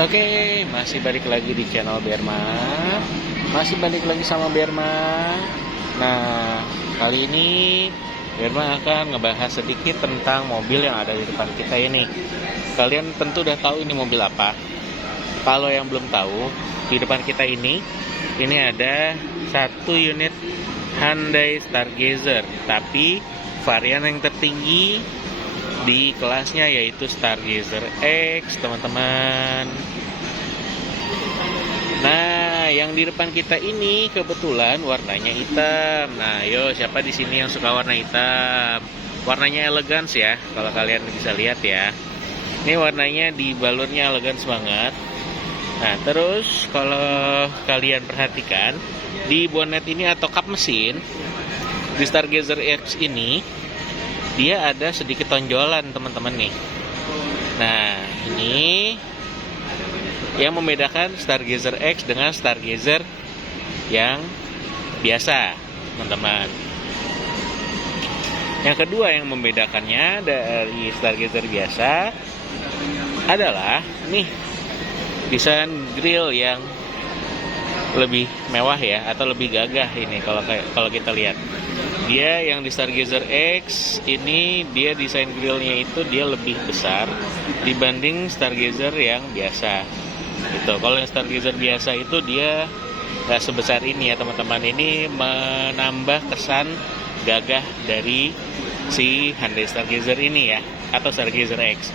Oke, masih balik lagi di channel Berma. Masih balik lagi sama Berma. Nah, kali ini Berma akan ngebahas sedikit tentang mobil yang ada di depan kita ini. Kalian tentu udah tahu ini mobil apa. Kalau yang belum tahu, di depan kita ini ada satu unit Hyundai Stargazer, tapi varian yang tertinggi di kelasnya yaitu Stargazer X, teman-teman. Nah, yang di depan kita ini kebetulan warnanya hitam. Nah, yo, siapa di sini yang suka warna hitam? Warnanya elegans ya, kalau kalian bisa lihat ya. Ini warnanya di balurnya elegans banget. Nah, terus kalau kalian perhatikan di bonnet ini atau kap mesin di Stargazer X ini dia ada sedikit tonjolan, teman-teman nih. Nah, ini yang membedakan Stargazer X dengan Stargazer yang biasa, teman-teman. Yang kedua yang membedakannya dari Stargazer biasa adalah nih, desain grill yang lebih mewah ya, atau lebih gagah ini kalau kita lihat. Dia yang di Stargazer X ini dia desain grillnya itu dia lebih besar dibanding Stargazer yang biasa. Itu kalau yang Stargazer biasa itu dia nggak sebesar ini ya, teman-teman. Ini menambah kesan gagah dari si Hyundai Stargazer ini ya, atau Stargazer X.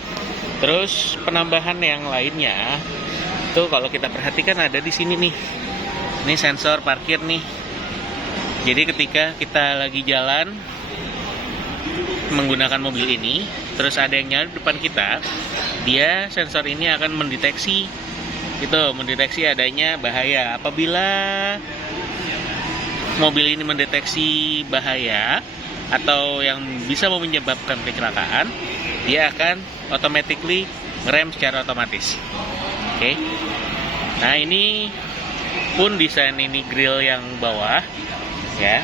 Terus penambahan yang lainnya itu kalau kita perhatikan ada di sini nih. Ini sensor parkir nih. Jadi ketika kita lagi jalan menggunakan mobil ini, terus ada yang nyala di depan kita, dia sensor ini akan mendeteksi adanya bahaya. Apabila mobil ini mendeteksi bahaya atau yang bisa menyebabkan kecelakaan, dia akan automatically ngerem secara otomatis. Oke. Nah, ini pun desain ini grill yang bawah ya,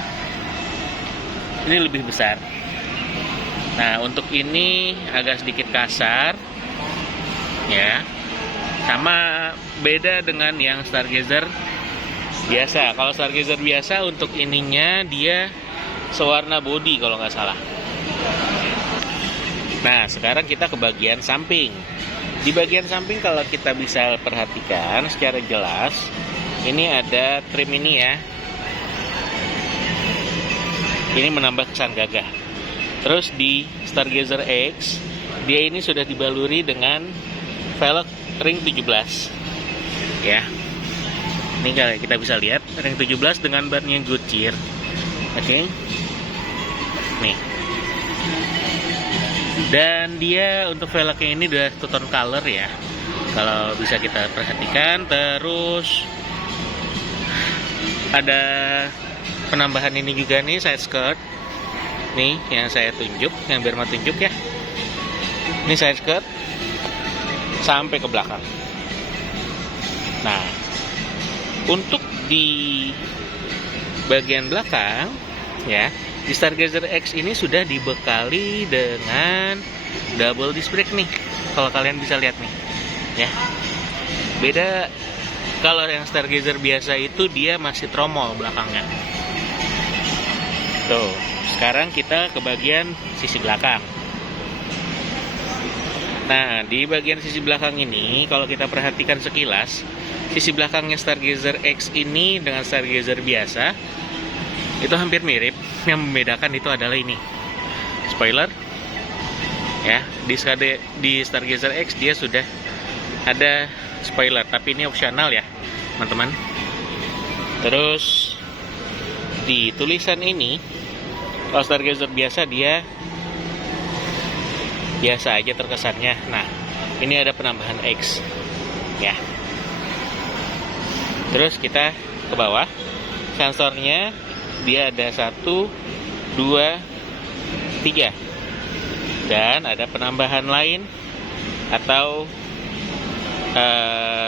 ini lebih besar. Nah, untuk ini agak sedikit kasar ya, sama beda dengan yang Stargazer biasa. Kalau Stargazer biasa untuk ininya dia sewarna body kalau nggak salah. Nah, sekarang kita ke bagian samping. Di bagian samping kalau kita bisa perhatikan secara jelas, ini ada trim ini ya. Ini menambah kesan gagah. Terus di Stargazer X, dia ini sudah dibaluri dengan velg ring 17. Ya. Ini kalau kita bisa lihat ring 17 dengan bannya Goodyear. Oke. Nih. Dan dia untuk velgnya ini udah two-tone color ya, kalau bisa kita perhatikan. Terus ada penambahan ini juga nih, side skirt. Nih yang saya tunjuk, yang Berma tunjuk ya. Ini side skirt sampai ke belakang. Nah, untuk di bagian belakang ya, di Stargazer X ini sudah dibekali dengan double disc brake nih, kalau kalian bisa lihat nih ya. Beda kalau yang Stargazer biasa itu dia masih tromol belakangnya. Tuh, sekarang kita ke bagian sisi belakang. Nah, di bagian sisi belakang ini kalau kita perhatikan sekilas, sisi belakangnya Stargazer X ini dengan Stargazer biasa itu hampir mirip. Yang membedakan itu adalah ini, spoiler ya. Di Stargazer X dia sudah ada spoiler, tapi ini opsional ya, teman-teman. Terus di tulisan ini, kalau Stargazer biasa dia biasa aja terkesannya. Nah, ini ada penambahan X ya. Terus kita ke bawah, sensornya dia ada 1, 2, 3. Dan ada penambahan lain atau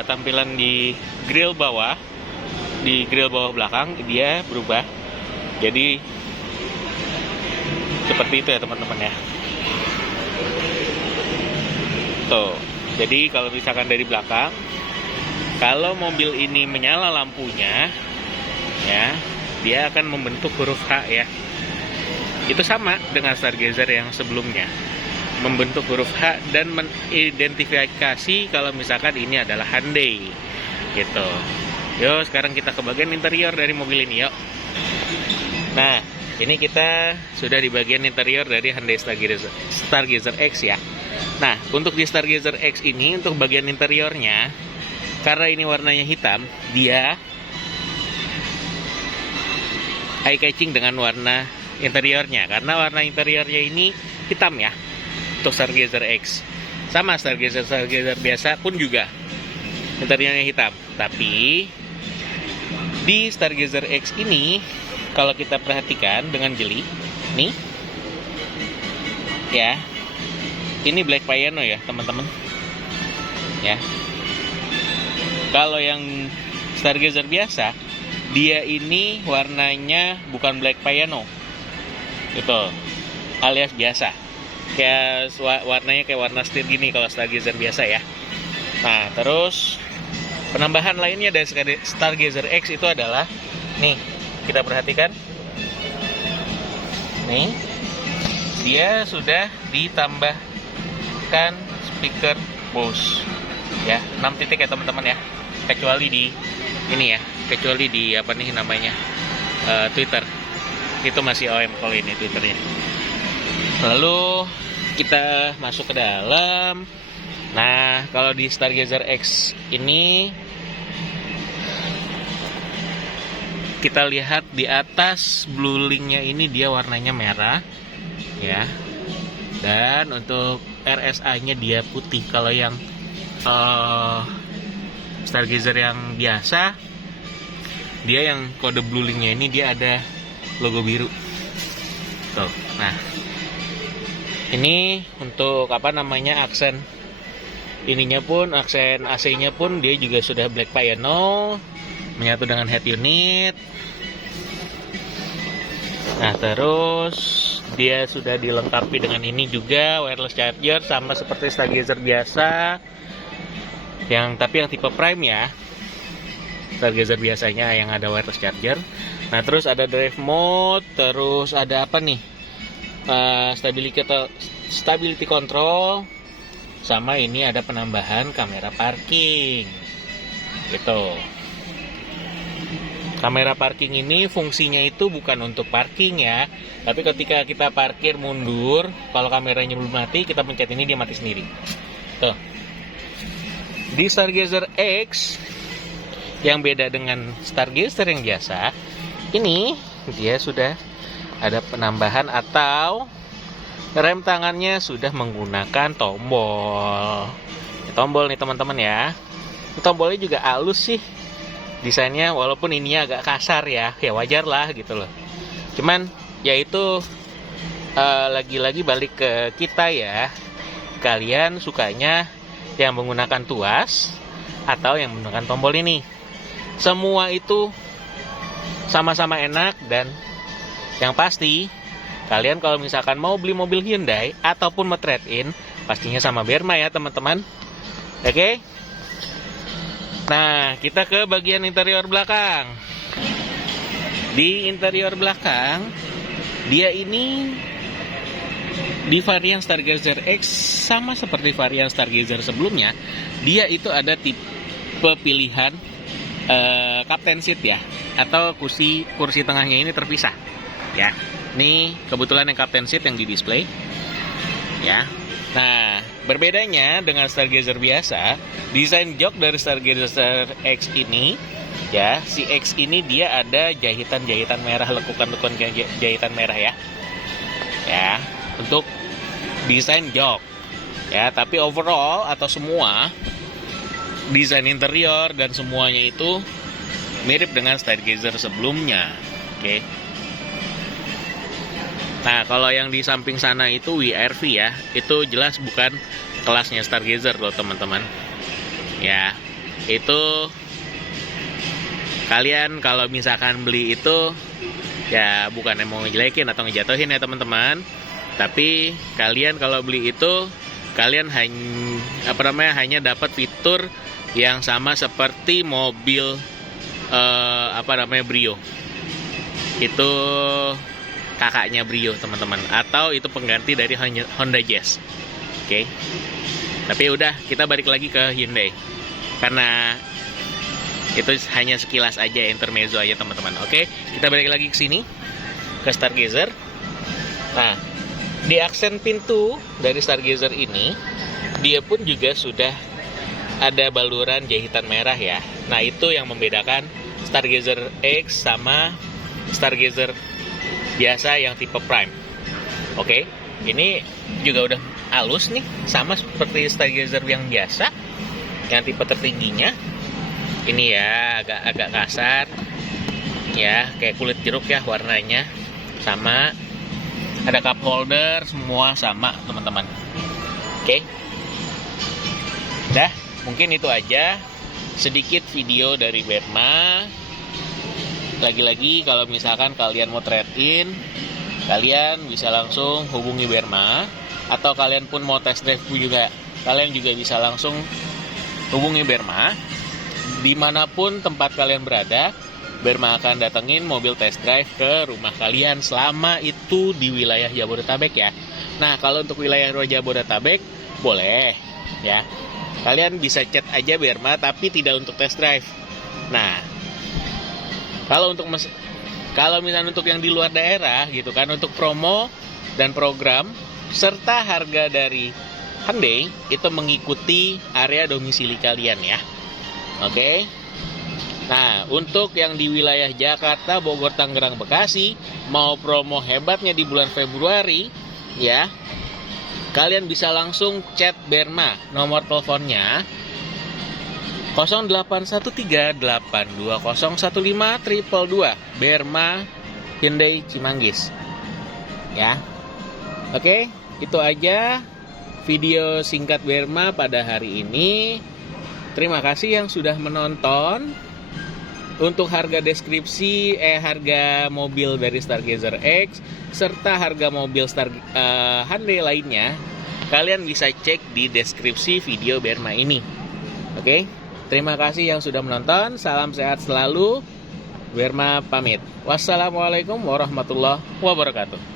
tampilan di grill bawah. Di grill bawah belakang dia berubah jadi seperti itu ya, teman-teman ya. Tuh. Jadi kalau misalkan dari belakang, kalau mobil ini menyala lampunya, ya, dia akan membentuk huruf H ya. Itu sama dengan Stargazer yang sebelumnya, membentuk huruf H dan mengidentifikasi kalau misalkan ini adalah Hyundai, gitu. Yuk, sekarang kita ke bagian interior dari mobil ini, yuk. Nah, ini kita sudah di bagian interior dari Hyundai Stargazer X ya. Nah, untuk di Stargazer X ini, untuk bagian interiornya, karena ini warnanya hitam, dia eye catching dengan warna interiornya. Karena warna interiornya ini hitam ya, untuk Stargazer X. Sama Stargazer biasa pun juga interiornya hitam. Tapi di Stargazer X ini, kalau kita perhatikan dengan jeli, nih, ya, ini black piano ya teman-teman, ya. Kalau yang Stargazer biasa, dia ini warnanya bukan black piano, gitu, alias biasa, kayak warnanya kayak warna setir gini kalau Stargazer biasa ya. Nah, terus penambahan lainnya dari Stargazer X itu adalah, nih, kita perhatikan, nih, dia sudah ditambahkan speaker Bose ya, 6 titik ya teman-teman ya, kecuali di ini ya, kecuali di apa nih namanya, Twitter itu masih OM kalau ini Twitternya. Lalu kita masuk ke dalam. Nah, kalau di Stargazer X ini, kita lihat di atas blue linknya ini dia warnanya merah ya, dan untuk RSA-nya dia putih. Kalau yang Stargazer yang biasa, dia yang kode blue linknya ini dia ada logo biru tuh. Nah, ini untuk apa namanya, aksen ininya pun, aksen AC-nya pun dia juga sudah black piano menyatu dengan head unit. Nah, terus dia sudah dilengkapi dengan ini juga, wireless charger, sama seperti Stargazer biasa, tapi yang tipe Prime ya. Stargazer biasanya yang ada wireless charger. Nah, terus ada drive mode, terus ada apa nih, stability control, sama ini ada penambahan kamera parking, gitu. Kamera parking ini fungsinya itu bukan untuk parking ya, tapi ketika kita parkir mundur, kalau kameranya belum mati, kita pencet ini dia mati sendiri. Tuh. Di Stargazer X, yang beda dengan Stargazer yang biasa, ini dia sudah ada penambahan atau rem tangannya sudah menggunakan tombol. Tombol nih teman-teman ya. Tombolnya juga halus sih desainnya, walaupun ininya agak kasar ya wajar lah gitu loh. Cuman ya itu lagi-lagi balik ke kita ya, kalian sukanya yang menggunakan tuas atau yang menggunakan tombol ini. Semua itu sama-sama enak, dan yang pasti kalian kalau misalkan mau beli mobil Hyundai ataupun mau trade-in, pastinya sama Berma ya teman-teman. Oke? Nah, kita ke bagian interior belakang. Di interior belakang, dia ini di varian Stargazer X sama seperti varian Stargazer sebelumnya, dia itu ada tipe pilihan captain seat ya, atau kursi tengahnya ini terpisah ya. Ini kebetulan yang captain seat yang di display ya. Nah, berbedanya dengan Stargazer biasa, desain jok dari Stargazer X ini ya, si X ini dia ada jahitan-jahitan merah, lekukan-lekukan jahitan merah ya. Ya, untuk desain jok. Ya, tapi overall atau semua desain interior dan semuanya itu mirip dengan Stargazer sebelumnya. Oke. Nah, kalau yang di samping sana itu WRV ya, itu jelas bukan kelasnya Stargazer loh teman-teman. Ya, itu kalian kalau misalkan beli itu ya bukan yang mau ngejelekin atau ngejatuhin ya teman-teman, tapi kalian kalau beli itu kalian hanya dapat fitur yang sama seperti mobil Brio. Itu kakaknya Brio, teman-teman, atau itu pengganti dari Honda Jazz. Oke. Tapi udah, kita balik lagi ke Hyundai. Karena itu hanya sekilas aja, intermezzo aja, teman-teman. Oke, kita balik lagi ke sini, ke Stargazer. Nah, di aksen pintu dari Stargazer ini, dia pun juga sudah ada baluran jahitan merah ya. Nah, itu yang membedakan Stargazer X sama Stargazer biasa yang tipe Prime. Oke, ini juga udah halus nih, sama seperti Stargazer yang biasa, yang tipe tertingginya. Ini ya agak kasar, ya kayak kulit jeruk ya warnanya, sama ada cup holder, semua sama, teman-teman. Oke. Dah, mungkin itu aja sedikit video dari Berma. Lagi-lagi kalau misalkan kalian mau trade-in, kalian bisa langsung hubungi Berma, atau kalian pun mau test drive juga, kalian juga bisa langsung hubungi Berma. Dimanapun tempat kalian berada, Berma akan datengin mobil test drive ke rumah kalian selama itu di wilayah Jabodetabek ya. Nah, kalau untuk wilayah Jabodetabek boleh ya. Kalian bisa chat aja Berma, tapi tidak untuk test drive. Nah, kalau misalnya untuk yang di luar daerah gitu kan, untuk promo dan program serta harga dari Hyundai itu mengikuti area domisili kalian ya. Oke. Nah, untuk yang di wilayah Jakarta, Bogor, Tangerang, Bekasi mau promo hebatnya di bulan Februari ya, kalian bisa langsung chat Berma. Nomor teleponnya 081382015222 Berma Hyundai Cimanggis. Ya. Oke, itu aja video singkat Berma pada hari ini. Terima kasih yang sudah menonton. Untuk harga deskripsi harga mobil dari Stargazer X serta harga mobil Hyundai lainnya, kalian bisa cek di deskripsi video Berma ini. Oke, terima kasih yang sudah menonton. Salam sehat selalu. Berma pamit. Wassalamualaikum warahmatullahi wabarakatuh.